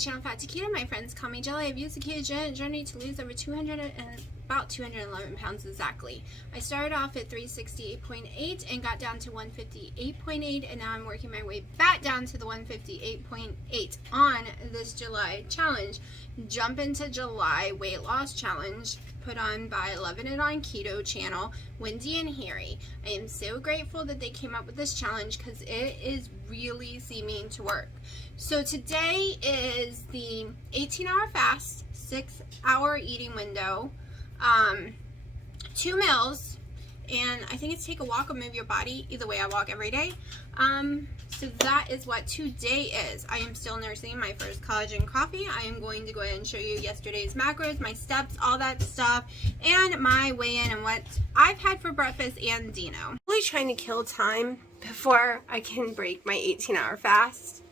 channel Fat to Keto. My friends call me Jelly. I've used the ketogenic journey to lose over 211 pounds exactly. I started off at 368.8 and got down to 158.8, and now I'm working my way back down to the 158.8 on this July challenge. Jump into July weight loss challenge put on by It On Keto channel, Wendy and Harry. I am so grateful that they came up with this challenge because it is really seeming to work. So today is the 18-hour fast, 6-hour eating window, 2 meals, and I think it's take a walk or move your body. Either way, I walk every day. So that is what today is. I am still nursing my first collagen coffee. I am going to go ahead and show you yesterday's macros, my steps, all that stuff, and my weigh-in and what I've had for breakfast and Dino. I'm really trying to kill time before I can break my 18-hour fast.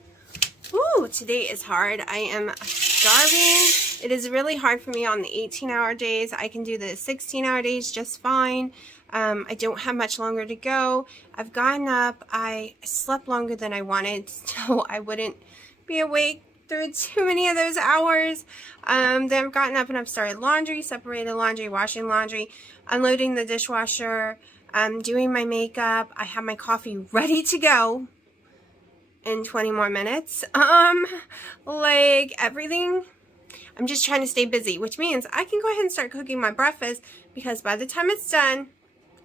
Ooh, today is hard. I am starving. It is really hard for me on the 18-hour days. I can do the 16-hour days just fine. I don't have much longer to go. I've gotten up. I slept longer than I wanted, so I wouldn't be awake through too many of those hours. Then I've gotten up and I've started laundry, separated laundry, washing laundry, unloading the dishwasher, doing my makeup. I have my coffee ready to go in 20 more minutes. Like everything, I'm just trying to stay busy, which means I can go ahead and start cooking my breakfast because by the time it's done,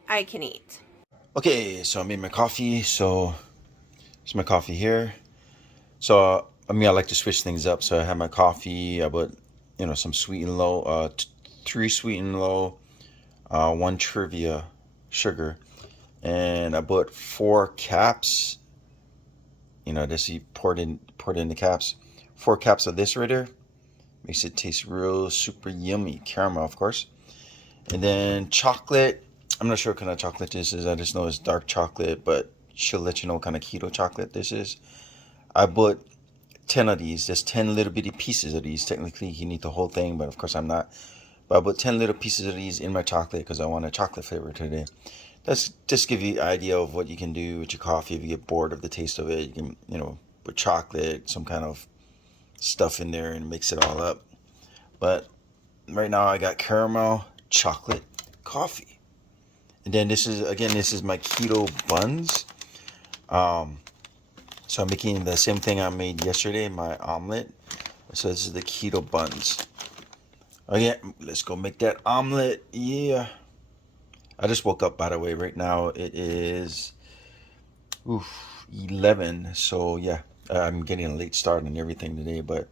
I can eat. Okay, so I made my coffee. So it's my coffee here. So I like to switch things up. So I have my coffee. I put some sweet and low, 3 sweet and low, 1 Trivia sugar, and I put 4 caps. This you poured in the caps. 4 caps of this right here. Makes it taste real super yummy. Caramel, of course. And then chocolate. I'm not sure what kind of chocolate this is. I just know it's dark chocolate, but she'll let you know what kind of keto chocolate this is. I bought 10 of these. There's 10 little bitty pieces of these. Technically, you need the whole thing, but of course I'm not. But I bought 10 little pieces of these in my chocolate because I want a chocolate flavor today. That's just give you an idea of what you can do with your coffee if you get bored of the taste of it. You can, put chocolate, some kind of stuff in there and mix it all up. But right now I got caramel chocolate coffee. And then this is my keto buns. So I'm making the same thing I made yesterday, my omelet. So this is the keto buns. Okay, let's go make that omelet. Yeah. I just woke up, by the way. Right now it is 11. So yeah, I'm getting a late start and everything today. But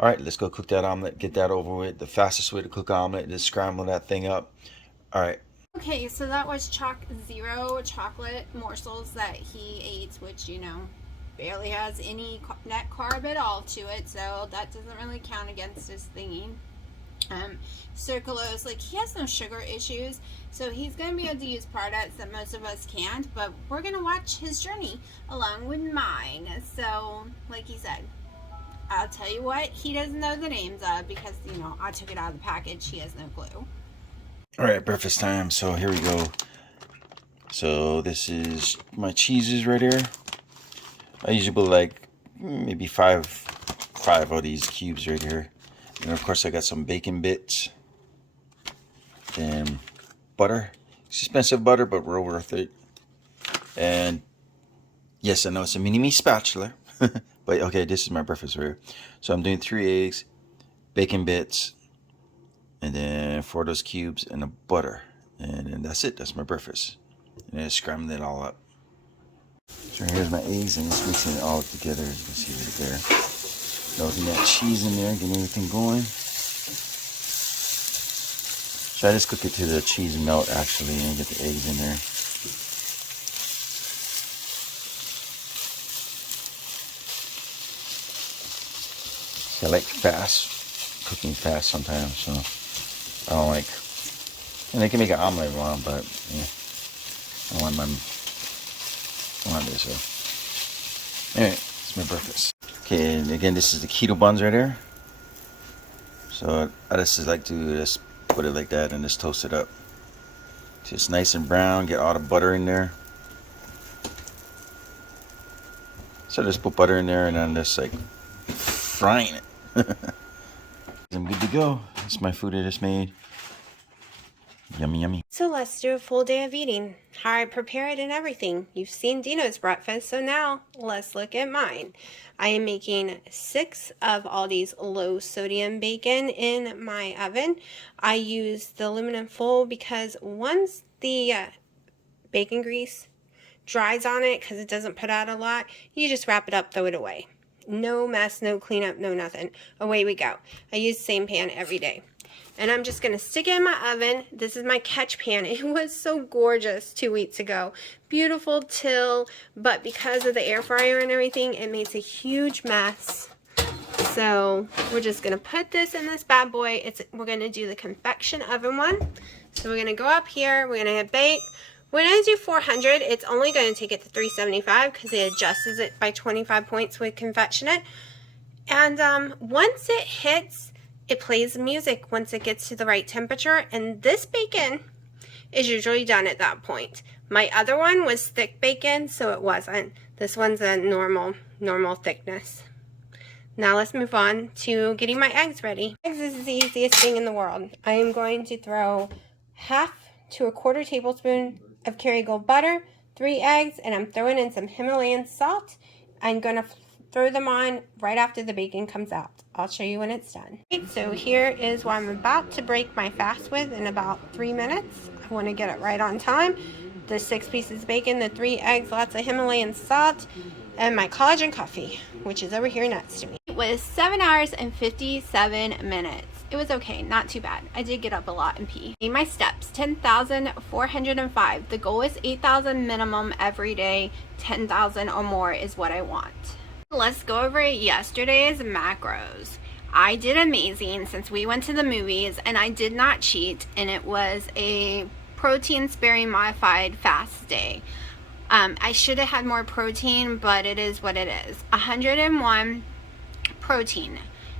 all right, let's go cook that omelet. Get that over with. The fastest way to cook omelet is scramble that thing up. All right. Okay, so that was zero chocolate morsels that he ate, which, barely has any net carb at all to it, so that doesn't really count against his thingy. Sucralose, he has no sugar issues, so he's going to be able to use products that most of us can't, but we're going to watch his journey along with mine. So, like he said, I'll tell you what he doesn't know the names of because, I took it out of the package. He has no clue. All right, breakfast time. So here we go. So this is my cheeses right here. I usually put maybe five of these cubes right here. And of course I got some bacon bits. Then butter. It's expensive butter, but real worth it. And yes, I know it's a mini-me spatula. But okay, this is my breakfast right here. So I'm doing 3 eggs, bacon bits, and then 4 of those cubes and the butter. And then that's it. That's my breakfast. And then scrambling it all up. So here's my eggs and it's mixing it all together. As you can see right there. Loading that cheese in there, getting everything going. So I just cook it to the cheese melt actually and get the eggs in there. See, I like cooking fast sometimes, so I don't like, and they can make an omelet if you want, but yeah, I want this. So anyway, it's my breakfast. Okay, and again, this is the keto buns right here. So I just like to just put it like that and just toast it up. So it's nice and brown. Get all the butter in there. So just put butter in there and then just frying it. I'm good to go. It's my food I just made. Yummy, yummy. So let's do a full day of eating. How I prepare it and everything. You've seen Dino's breakfast, so now let's look at mine. I am making 6 of Aldi's low sodium bacon in my oven. I use the aluminum foil because once the bacon grease dries on it, because it doesn't put out a lot, you just wrap it up, throw it away. No mess, no cleanup, no nothing. Away we go. I use the same pan every day. And I'm just going to stick it in my oven. This is my catch pan. It was so gorgeous 2 weeks ago. Beautiful till, but because of the air fryer and everything, it makes a huge mess. So we're just going to put this in this bad boy. We're going to do the convection oven one. So we're going to go up here. We're going to hit bake. When I do 400, it's only going to take it to 375 because it adjusts it by 25 points with convection it. And once it hits, it plays music once it gets to the right temperature. And this bacon is usually done at that point. My other one was thick bacon, so it wasn't. This one's a normal thickness. Now let's move on to getting my eggs ready. Eggs is the easiest thing in the world. I am going to throw 1/2 to 1/4 tablespoon of Kerrygold butter, 3 eggs, and I'm throwing in some Himalayan salt. I'm going to throw them on right after the bacon comes out. I'll show you when it's done. Okay, so here is what I'm about to break my fast with in about 3 minutes. I want to get it right on time. The 6 pieces of bacon, the 3 eggs, lots of Himalayan salt, and my collagen coffee, which is over here next to me. It was 7 hours and 57 minutes. It was okay, not too bad. I did get up a lot and pee. My steps, 10,405. The goal is 8,000 minimum every day. 10,000 or more is what I want. Let's go over yesterday's macros. I did amazing since we went to the movies and I did not cheat, and it was a protein sparing modified fast day. I should have had more protein, but it is what it is. 101 protein,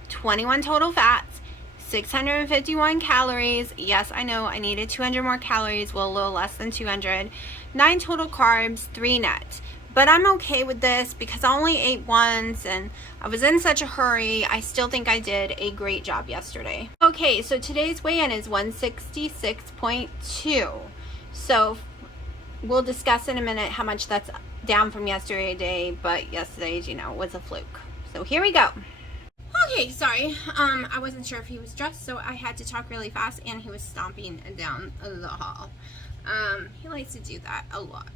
21 total fats, 651 calories. Yes, I know I needed 200 more calories, well, a little less than 200. 9 total carbs, 3 net. But I'm okay with this because I only ate once and I was in such a hurry. I still think I did a great job yesterday. Okay, so today's weigh-in is 166.2. So we'll discuss in a minute how much that's down from yesterday, but yesterday's, was a fluke. So here we go. Okay, sorry. I wasn't sure if he was dressed, so I had to talk really fast, and he was stomping down the hall. He likes to do that a lot.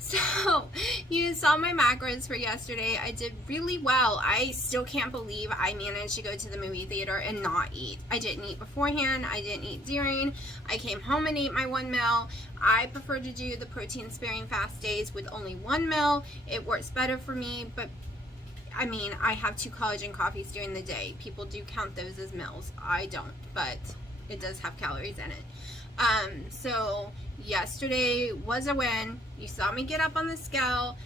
So, you saw my macros for yesterday. I did really well. I still can't believe I managed to go to the movie theater and not eat. I didn't eat beforehand. I didn't eat during. I came home and ate my 1 meal. I prefer to do the protein sparing fast days with only 1 meal. It works better for me, but I mean, I have 2 collagen coffees during the day. People do count those as meals. I don't, but it does have calories in it. So yesterday was a win. You saw me get up on the scale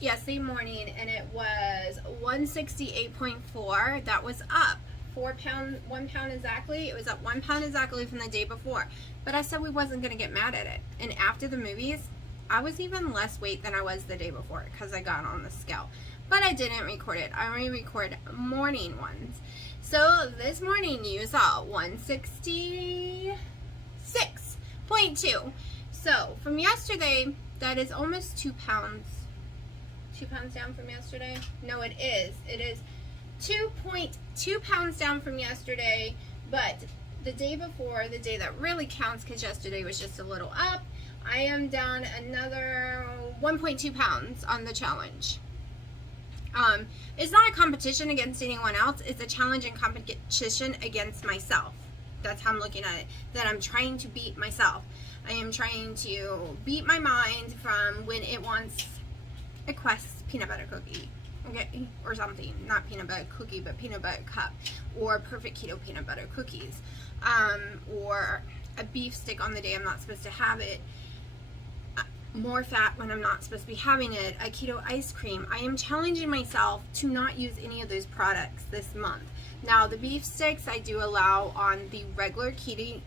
yesterday morning and it was 168.4. That was up 1 pound exactly. It was up 1 pound exactly from the day before. But I said we wasn't going to get mad at it. And after the movies, I was even less weight than I was the day before because I got on the scale. But I didn't record it. I only record morning ones. So this morning you saw 166.2. So from yesterday, that is almost 2 pounds. 2 pounds down from yesterday? No, it is. It is 2.2 pounds down from yesterday. But the day before, the day that really counts, because yesterday was just a little up, I am down another 1.2 pounds on the challenge. It's not a competition against anyone else. It's a challenge and competition against myself. That's how I'm looking at it. That I'm trying to beat myself. I am trying to beat my mind from when it wants a Quest peanut butter cookie, okay, or something. Not peanut butter cookie, but peanut butter cup, or perfect keto peanut butter cookies, or a beef stick on the day I'm not supposed to have it. More fat when I'm not supposed to be having it, a keto ice cream. I am challenging myself to not use any of those products this month. Now, the beef sticks I do allow on the regular keto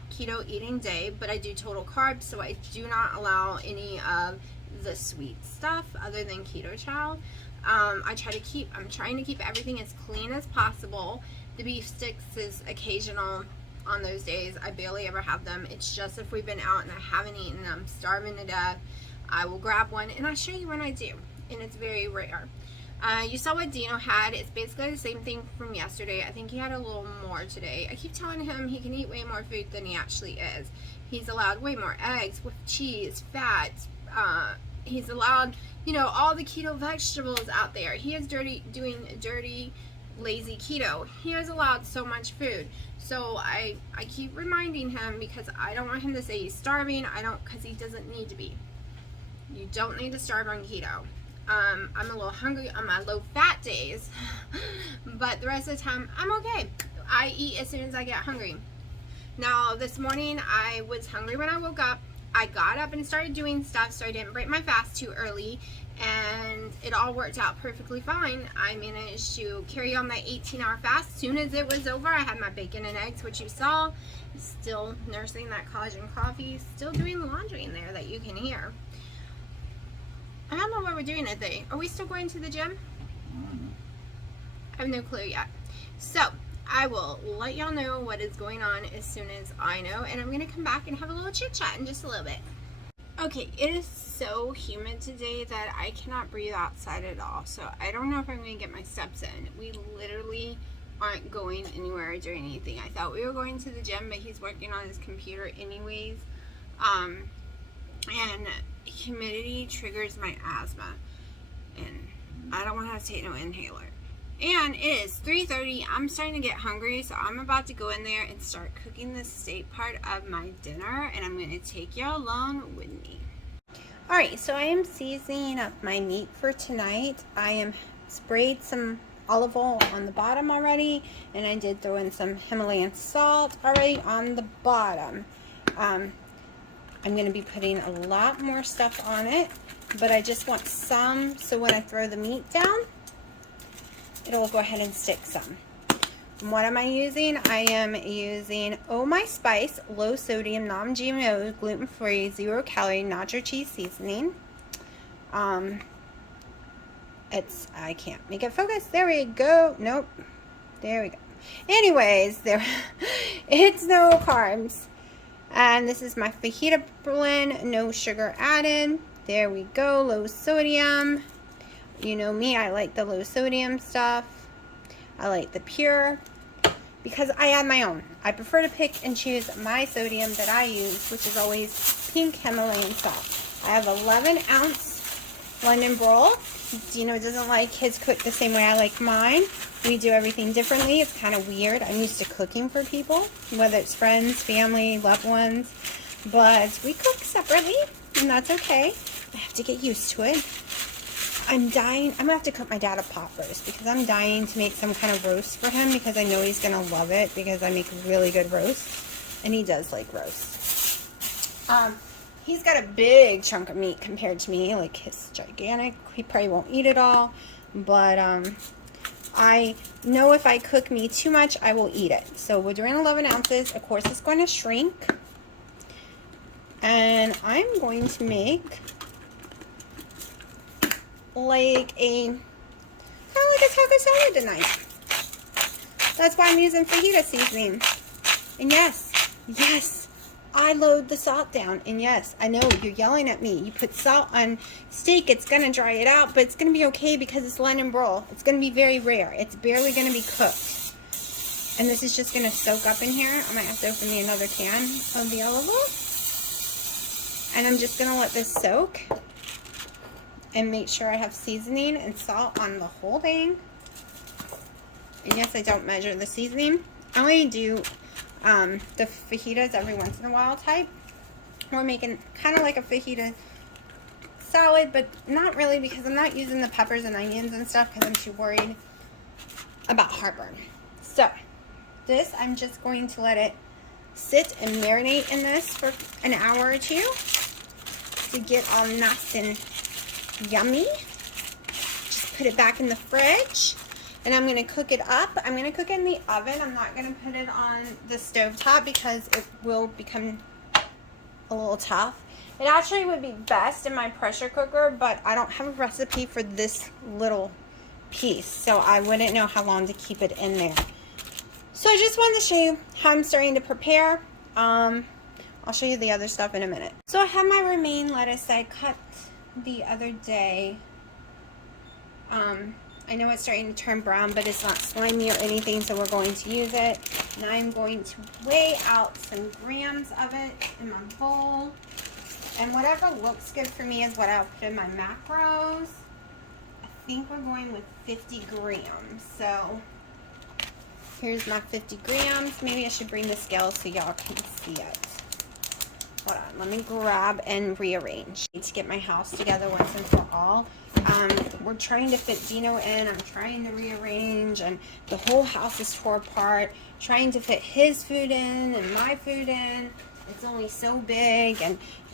eating day, but I do total carbs, so I do not allow any of the sweet stuff other than keto chow. I'm trying to keep everything as clean as possible. The beef sticks is occasional on those days. I barely ever have them. It's just if we've been out and I haven't eaten, I'm starving to death, I will grab one, and I'll show you when I do, and it's very rare. You saw what Dino had. It's basically the same thing from yesterday. I think he had a little more today. I keep telling him he can eat way more food than he actually is. He's allowed way more eggs with cheese, fats. He's allowed, you know, all the keto vegetables out there. He is doing dirty, lazy keto. He is allowed so much food. So I keep reminding him, because I don't want him to say he's starving. Because he doesn't need to be. You don't need to starve on keto. I'm a little hungry on my low fat days, but the rest of the time I'm okay. I eat as soon as I get hungry. Now this morning I was hungry when I woke up. I got up and started doing stuff, so I didn't break my fast too early, and it all worked out perfectly fine. I managed to carry on my 18-hour fast. As soon as it was over, I had my bacon and eggs, which you saw. Still nursing that collagen coffee, still doing laundry in there that you can hear. I don't know what we're doing today. Are we still going to the gym? I have no clue yet. So I will let y'all know what is going on as soon as I know, and I'm going to come back and have a little chit chat in just a little bit. Okay, it is so humid today that I cannot breathe outside at all, so I don't know if I'm going to get my steps in. We literally aren't going anywhere or doing anything. I thought we were going to the gym, but he's working on his computer anyways. And humidity triggers my asthma, and I don't want to have to take no inhaler. And it is 3:30. I'm starting to get hungry, so I'm about to go in there and start cooking the steak part of my dinner, and I'm going to take y'all along with me. Alright, so I am seasoning up my meat for tonight. I am sprayed some olive oil on the bottom already, and I did throw in some Himalayan salt already on the bottom. I'm going to be putting a lot more stuff on it, but I just want some, so when I throw the meat down, it'll go ahead and stick some. And what am I using? I am using Oh My Spice low sodium, non-GMO, gluten-free, 0 calorie nacho cheese seasoning. I can't make it focus. There we go. Nope. There we go. Anyways, it's no carbs. And this is my fajita blend, no sugar added. There we go, low sodium. You know me, I like the low sodium stuff. I like the pure, because I add my own. I prefer to pick and choose my sodium that I use, which is always pink Himalayan salt. I have 11-ounce London broil. Dino doesn't like his cooked the same way I like mine. We do everything differently. It's kind of weird. I'm used to cooking for people, whether it's friends, family, loved ones, but we cook separately, and that's okay. I have to get used to it. I'm dying. I'm going to have to cook my dad a pot roast, because I'm dying to make some kind of roast for him, because I know he's going to love it, because I make really good roasts, and he does like roasts. He's got a big chunk of meat compared to me, like his gigantic. He probably won't eat it all, but I know if I cook meat too much, I will eat it. So we're doing 11 ounces. Of course, it's going to shrink. And I'm going to make like a taco salad tonight. That's why I'm using fajita seasoning. And yes, I load the salt down. And yes, I know you're yelling at me. You put salt on steak, it's going to dry it out, but it's going to be okay because it's London broil. It's going to be very rare. It's barely going to be cooked. And this is just going to soak up in here. I might have to open me another can of the olive oil. And I'm just going to let this soak and make sure I have seasoning and salt on the whole thing. And yes, I don't measure the seasoning. I only do the fajitas every once in a while type. We're making kind of like a fajita salad, but not really, because I'm not using the peppers and onions and stuff because I'm too worried about heartburn. So this, I'm just going to let it sit and marinate in this for an hour or two to get all nice and yummy. Just put it back in the fridge. And I'm going to cook it up. I'm going to cook it in the oven. I'm not going to put it on the stovetop because it will become a little tough. It actually would be best in my pressure cooker, but I don't have a recipe for this little piece, so I wouldn't know how long to keep it in there. So I just wanted to show you how I'm starting to prepare. I'll show you the other stuff in a minute. So I have my romaine lettuce that I cut the other day. I know it's starting to turn brown, but it's not slimy or anything, so we're going to use it. And I'm going to weigh out some grams of it in my bowl. And whatever looks good for me is what I'll put in my macros. I think we're going with 50 grams. So here's my 50 grams. Maybe I should bring the scale so y'all can see it. Hold on, let me grab and rearrange. I need to get my house together once and for all. We're trying to fit Dino in. I'm trying to rearrange, and the whole house is tore apart. Trying to fit his food in and my food in. It's only so big,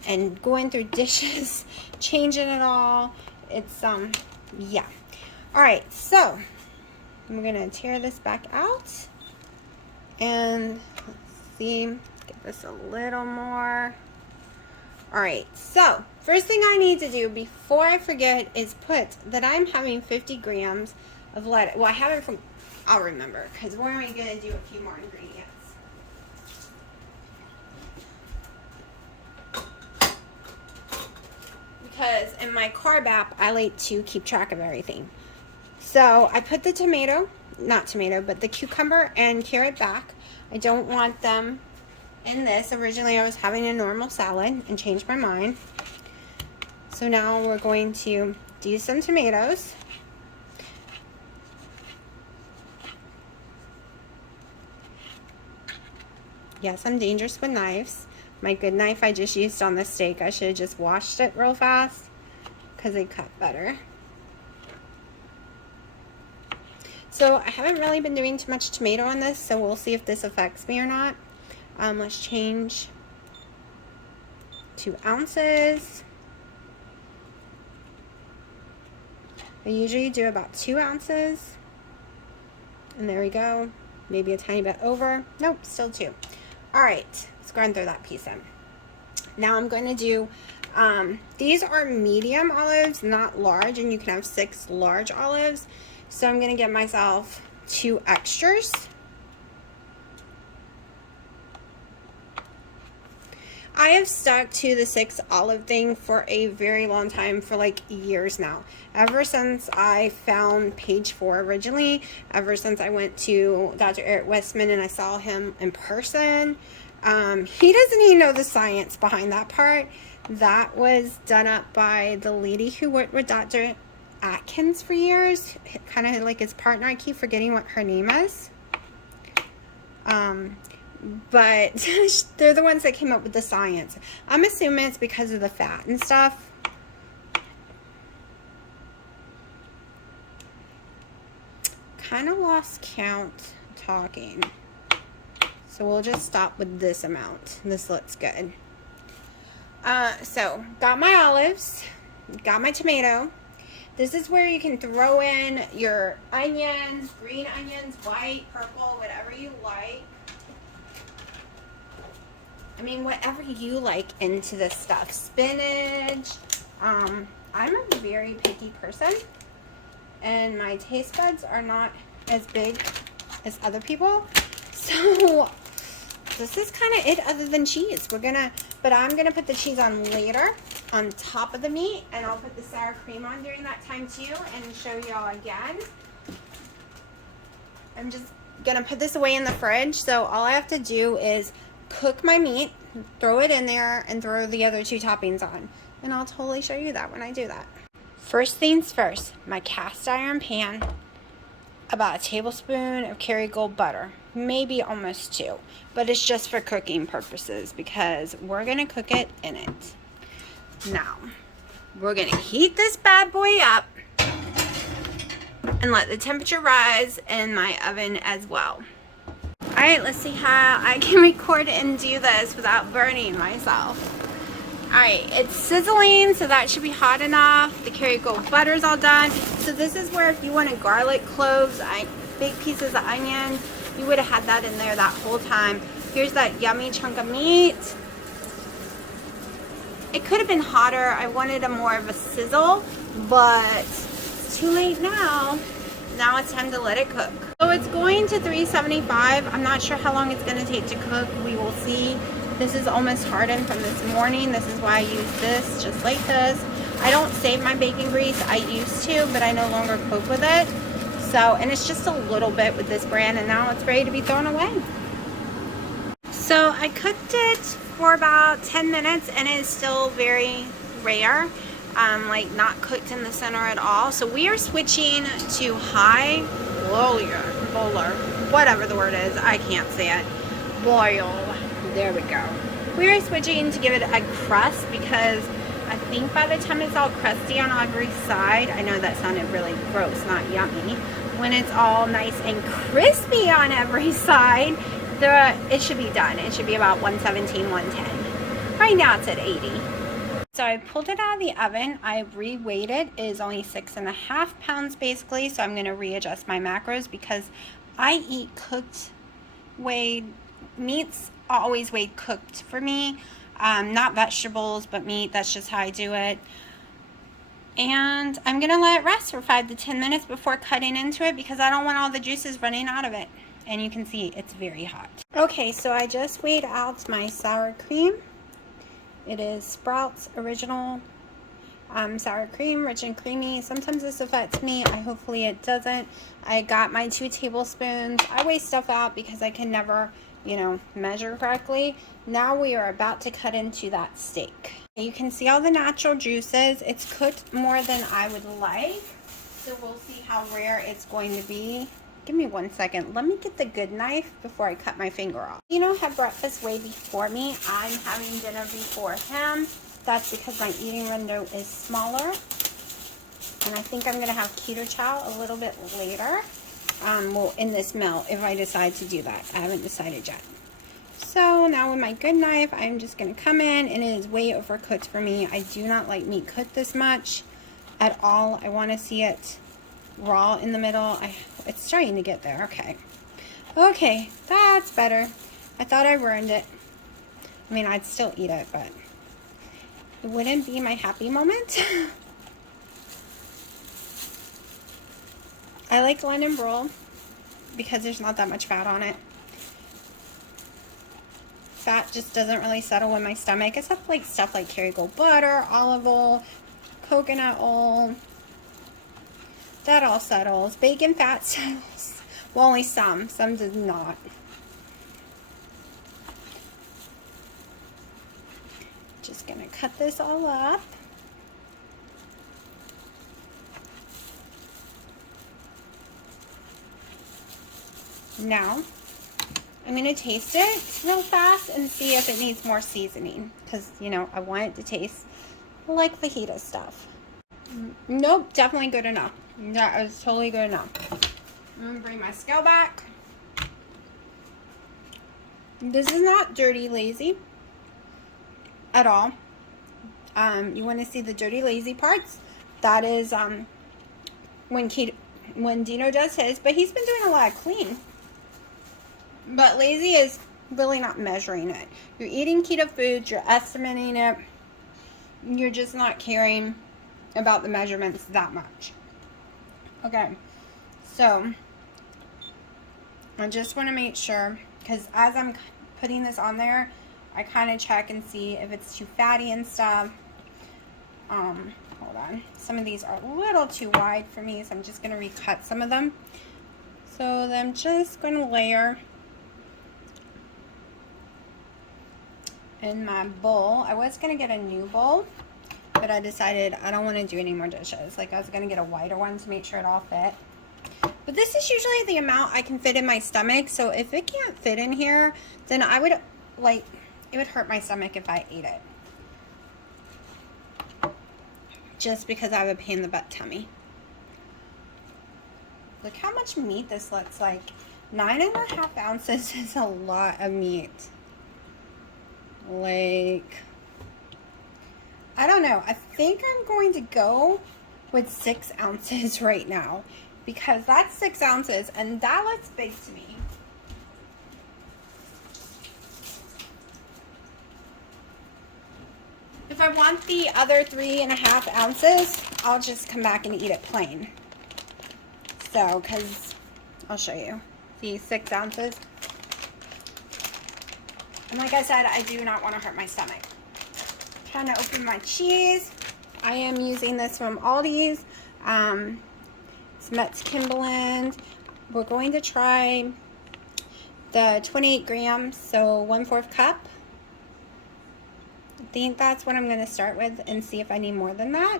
and going through dishes, changing it all. It's yeah. All right, so I'm gonna tear this back out, and let's see, get this a little more. All right, so first thing I need to do before I forget is put that I'm having 50 grams of lettuce. Well, I have it from, I'll remember, because we're only going to do a few more ingredients. Because in my carb app, I like to keep track of everything. So I put the but the cucumber and carrot back. I don't want them in this. Originally I was having a normal salad and changed my mind. So now we're going to do some tomatoes. Yes, I'm dangerous with knives. My good knife I just used on the steak. I should have just washed it real fast because they cut better. So I haven't really been doing too much tomato on this, so we'll see if this affects me or not. Let's change 2 ounces. I usually do about 2 ounces. And there we go. Maybe a tiny bit over. Nope, still 2. All right, let's go ahead and throw that piece in. Now I'm going to do, these are medium olives, not large, and you can have 6 large olives. So I'm going to get myself 2 extras. I have stuck to the 6 olive thing for a very long time, for like years now. Ever since I found page 4 originally, ever since I went to Dr. Eric Westman and I saw him in person. He doesn't even know the science behind that part. That was done up by the lady who worked with Dr. Atkins for years, kind of like his partner. I keep forgetting what her name is. But they're the ones that came up with the science. I'm assuming it's because of the fat and stuff. Kind of lost count talking. So we'll just stop with this amount. This looks good. So got my olives, got my tomato. This is where you can throw in your onions, green onions, white, purple, whatever you like. I mean, whatever you like into this stuff. Spinach. I'm a very picky person, and my taste buds are not as big as other people. So this is kind of it other than cheese. But I'm gonna put the cheese on later on top of the meat, and I'll put the sour cream on during that time too and show y'all again. I'm just gonna put this away in the fridge, so all I have to do is cook my meat, throw it in there, and throw the other 2 toppings on. And I'll totally show you that when I do that. First things first, my cast iron pan, about a tablespoon of Kerrygold butter, maybe almost 2, but it's just for cooking purposes because we're gonna cook it in it. Now, we're gonna heat this bad boy up and let the temperature rise in my oven as well. Alright, let's see how I can record and do this without burning myself. Alright, it's sizzling, so that should be hot enough. The Kerrygold butter's all done. So this is where if you wanted garlic cloves, big pieces of onion, you would have had that in there that whole time. Here's that yummy chunk of meat. It could have been hotter. I wanted a more of a sizzle, but it's too late now. Now it's time to let it cook. So it's going to 375. I'm not sure how long it's going to take to cook. We will see. This is almost hardened from this morning. This is why I use this, just like this. I don't save my bacon grease. I used to, but I no longer cook with it. So, and it's just a little bit with this brand, and now it's ready to be thrown away. So I cooked it for about 10 minutes, and it is still very rare. Like not cooked in the center at all. So we are switching to high boiler, whatever the word is. I can't say it. Boil. There we go. We are switching to give it a crust because I think by the time it's all crusty on every side, I know that sounded really gross, not yummy. When it's all nice and crispy on every side, it should be done. It should be about 117, 110. Right now it's at 80. So I pulled it out of the oven. I re-weighed it. It is only 6.5 pounds basically. So I'm going to readjust my macros because I eat cooked weighed meats. Always weighed cooked for me. Not vegetables, but meat. That's just how I do it. And I'm going to let it rest for 5 to 10 minutes before cutting into it because I don't want all the juices running out of it. And you can see it's very hot. Okay, so I just weighed out my sour cream. It is Sprouts Original sour cream, rich and creamy. Sometimes this affects me. Hopefully it doesn't. I got my 2 tablespoons. I weigh stuff out because I can never, measure correctly. Now we are about to cut into that steak. You can see all the natural juices. It's cooked more than I would like. So we'll see how rare it's going to be. Give me 1 second. Let me get the good knife before I cut my finger off. Had breakfast way before me. I'm having dinner before him. That's because my eating window is smaller. And I think I'm going to have keto chow a little bit later. Well, in this meal, if I decide to do that. I haven't decided yet. So now with my good knife, I'm just going to come in, and it is way overcooked for me. I do not like meat cooked this much at all. I want to see it raw in the middle. It's starting to get there. Okay, that's better. I thought I ruined it. I mean, I'd still eat it, but it wouldn't be my happy moment. I like London roll because there's not that much fat on it. Fat just doesn't really settle in my stomach, except like stuff like Kerrygold butter, olive oil, coconut oil. That all settles. Bacon fat settles. Well, only some does not. Just gonna cut this all up. Now, I'm gonna taste it real fast and see if it needs more seasoning. Because, I want it to taste like fajita stuff. Nope, definitely good enough. That is totally good enough. I'm gonna bring my scale back. This is not dirty lazy at all. You want to see the dirty lazy parts? That is when Dino does his, but he's been doing a lot of clean. But lazy is really not measuring it. You're eating keto foods, you're estimating it. You're just not caring about the measurements that much. Okay, so I just want to make sure, because as I'm putting this on there, I kind of check and see if it's too fatty and stuff. Hold on. Some of these are a little too wide for me, so I'm just going to recut some of them. So I'm just going to layer in my bowl. I was going to get a new bowl, but I decided I don't want to do any more dishes. Like, I was going to get a wider one to make sure it all fit. But this is usually the amount I can fit in my stomach. So if it can't fit in here, then I would, it would hurt my stomach if I ate it. Just because I have a pain in the butt tummy. Look how much meat this looks like. 9.5 ounces is a lot of meat. I don't know. I think I'm going to go with 6 ounces right now. Because that's 6 ounces, and that looks big to me. If I want the other 3.5 ounces, I'll just come back and eat it plain. So, because I'll show you. See, 6 ounces. And like I said, I do not want to hurt my stomach. Trying to open my cheese. I am using this from Aldi's. It's Mexican blend. We're going to try the 28 grams, so 1/4 cup. I think that's what I'm going to start with and see if I need more than that.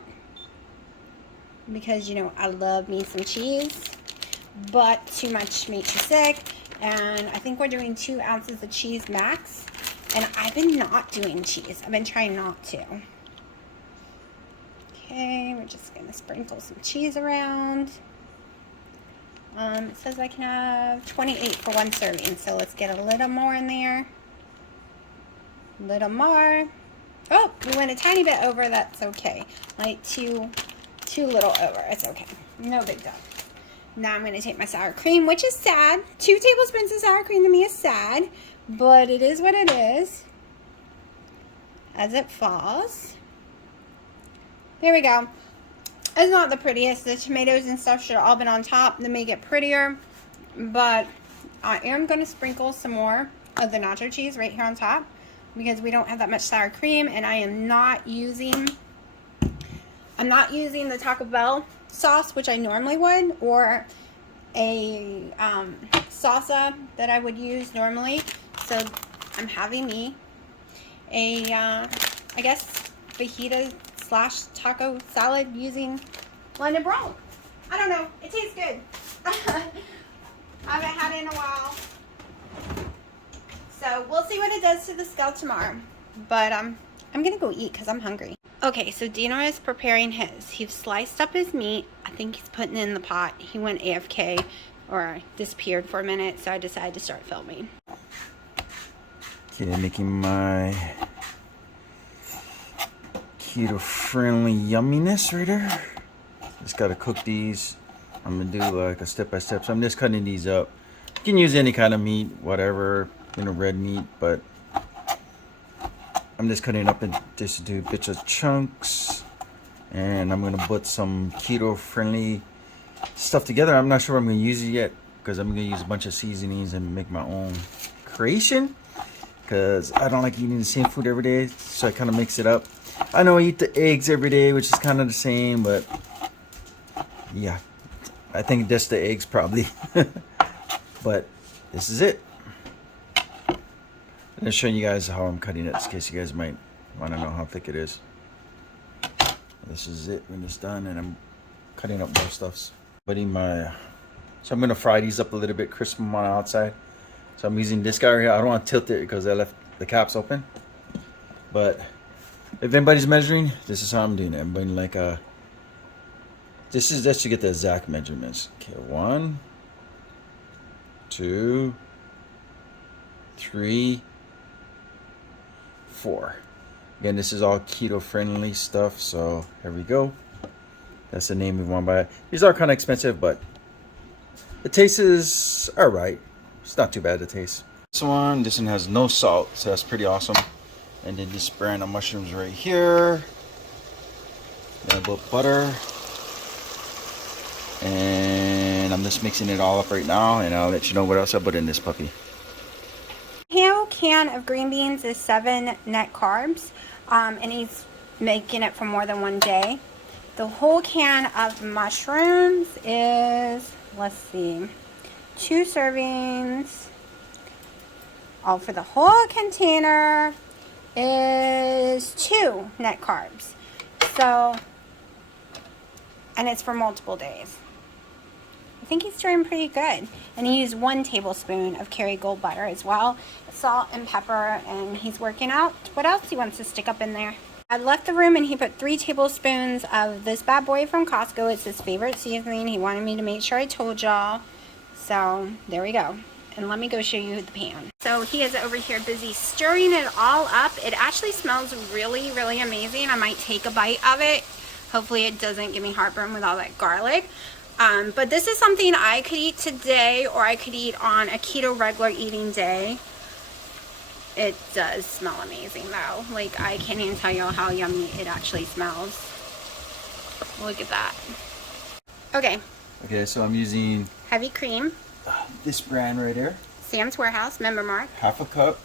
Because, you know, I love me some cheese, but too much makes you sick. And I think we're doing 2 ounces of cheese max. And I've been not doing cheese. I've been trying not to. Okay, we're just going to sprinkle some cheese around. It says I can have 28 for 1 serving. So let's get a little more in there. A little more. Oh, we went a tiny bit over. That's okay. Like too little over. It's okay. No big deal. Now I'm going to take my sour cream, which is sad. 2 tablespoons of sour cream to me is sad. But it is what it is. As it falls. There we go. It's not the prettiest. The tomatoes and stuff should have all been on top to make it prettier. But I am going to sprinkle some more of the nacho cheese right here on top. Because we don't have that much sour cream. And I am not using... I'm not using the Taco Bell sauce, which I normally would. Or a salsa that I would use normally. So I'm having me a, I guess, fajita / taco salad using London brown. I don't know. It tastes good. I haven't had it in a while. So we'll see what it does to the scale tomorrow. But I'm going to go eat because I'm hungry. Okay, so Dino is preparing his. He's sliced up his meat. I think he's putting it in the pot. He went AFK or disappeared for a minute, so I decided to start filming. Okay, making my keto-friendly yumminess right there. Just gotta cook these. I'm gonna do like a step-by-step. So I'm just cutting these up. You can use any kind of meat, whatever, you know, red meat, but I'm just cutting it up and just do bits of chunks. And I'm gonna put some keto-friendly stuff together. I'm not sure I'm gonna use it yet because I'm gonna use a bunch of seasonings and make my own creation. Because I don't like eating the same food every day, so I kind of mix it up. I know I eat the eggs every day, which is kind of the same, but yeah, I think just the eggs probably. But this is it. I'm gonna show you guys how I'm cutting it, in case you guys might want to know how thick it is. This is it when it's done, and I'm cutting up more stuffs. Putting my, so I'm gonna fry these up a little bit, crisp them on the outside. So I'm using this guy right here. I don't want to tilt it because I left the caps open. But if anybody's measuring, this is how I'm doing it. I'm putting like a, this is just to get the exact measurements. Okay, 1, 2, 3, 4. Again, this is all keto friendly stuff. So here we go. That's the name we want to buy. These are kind of expensive, but the taste is all right. It's not too bad to taste. This one has no salt, so that's pretty awesome. And then just brand of mushrooms right here. Then I put butter. And I'm just mixing it all up right now, and I'll let you know what else I put in this puppy. Whole can of green beans is 7 net carbs, and he's making it for more than 1 day. The whole can of mushrooms is, let's see, 2 servings. All for the whole container is 2 net carbs. So, and it's for multiple days. I think he's doing pretty good. And he used 1 tablespoon of Kerrygold butter as well, salt and pepper, and he's working out what else he wants to stick up in there. I left the room and he put 3 tablespoons of this bad boy from Costco. It's his favorite seasoning. He wanted me to make sure I told y'all. So there we go. And let me go show you the pan. So he is over here busy stirring it all up. It actually smells really, really amazing. I might take a bite of it. Hopefully it doesn't give me heartburn with all that garlic. But this is something I could eat today, or I could eat on a keto regular eating day. It does smell amazing though. Like, I can't even tell you how yummy it actually smells. Look at that. Okay, Okay, so I'm using Heavy cream. this brand right here. Sam's Warehouse, member mark. Half a cup.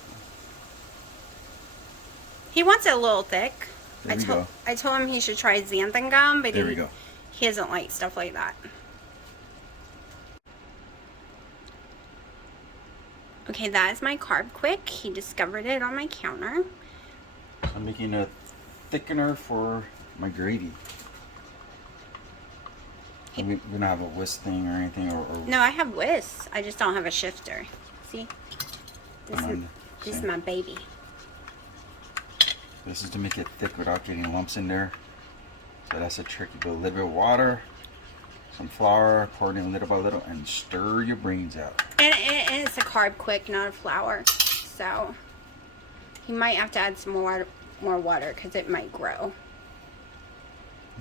He wants it a little thick. There we go. I told him he should try xanthan gum, but There we go. he doesn't like stuff like that. Okay, that is my Carb Quick. He discovered it on my counter. I'm making a thickener for my gravy. We don't have a whisk thing or anything, or No, I have whisks. I just don't have a shifter. See? This is my baby. This is to make it thick without getting lumps in there. So that's a trick. You put a little bit of water, some flour, pour it in little by little, and stir your brains out. And it's a Carb Quick, not a flour. So you might have to add some more water because it might grow.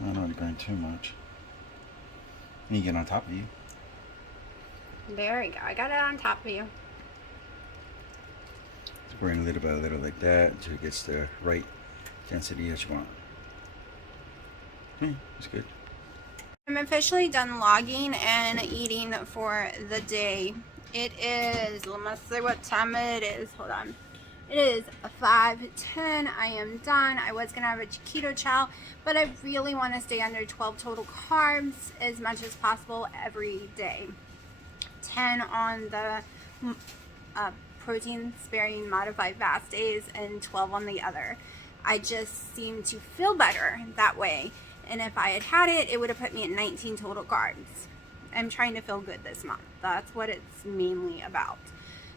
I don't want to grind too much. You get on top of you. There we go. I got it on top of you. Just pour in a little by little like that until it gets the right density that you want. That's good. I'm officially done logging and eating for the day. It is, let me see what time it is. Hold on. It is 5:10. I am done. I was going to have a keto chow, but I really want to stay under 12 total carbs as much as possible every day. 10 on the protein sparing modified fast days and 12 on the other. I just seem to feel better that way. And if I had it, it would have put me at 19 total carbs. I'm trying to feel good this month. That's what it's mainly about.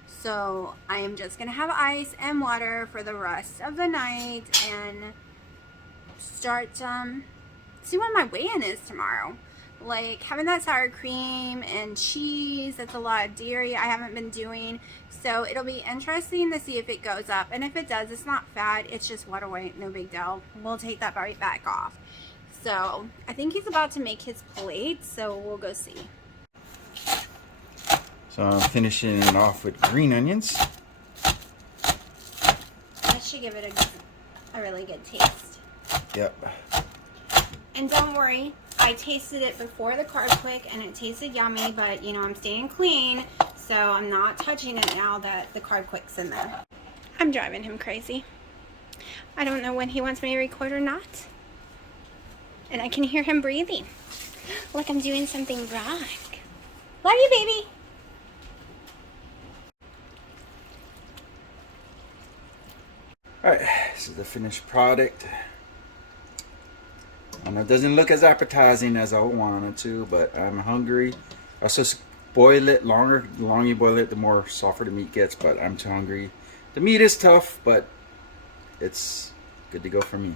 So I am just going to have ice and water for the rest of the night and start, see what my weigh-in is tomorrow. Like having that sour cream and cheese, that's a lot of dairy I haven't been doing. So it'll be interesting to see if it goes up. And if it does, it's not fat, it's just water weight, no big deal. We'll take that right back off. So I think he's about to make his plate, so we'll go see. So I'm finishing it off with green onions. That should give it a really good taste. Yep. And don't worry, I tasted it before the Carb Quick and it tasted yummy, but you know, I'm staying clean, so I'm not touching it now that the Carb Quick's in there. I'm driving him crazy. I don't know when he wants me to record or not. And I can hear him breathing. Like I'm doing something wrong. Love you, baby. Alright, this is the finished product. It doesn't look as appetizing as I wanted to, but I'm hungry. I just boil it longer. The longer you boil it, the more softer the meat gets, but I'm too hungry. The meat is tough, but it's good to go for me.